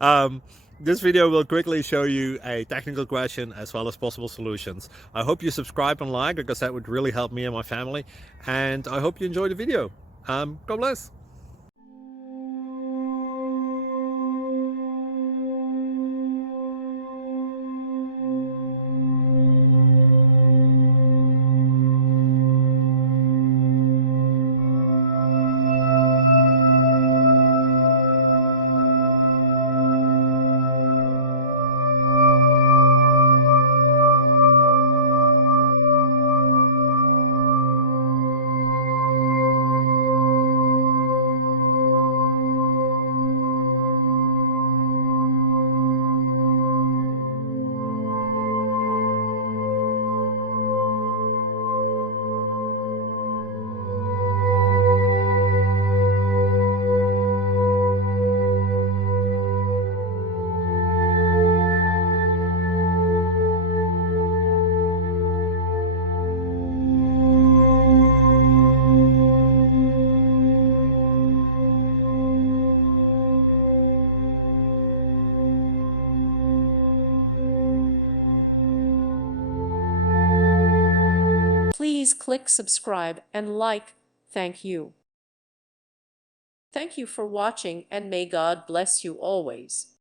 um, this video will quickly show you a technical question as well as possible solutions. I hope you subscribe and like, because that would really help me and my family. And I hope you enjoy the video. God bless. Please click subscribe and like. Thank you. Thank you for watching, and may God bless you always.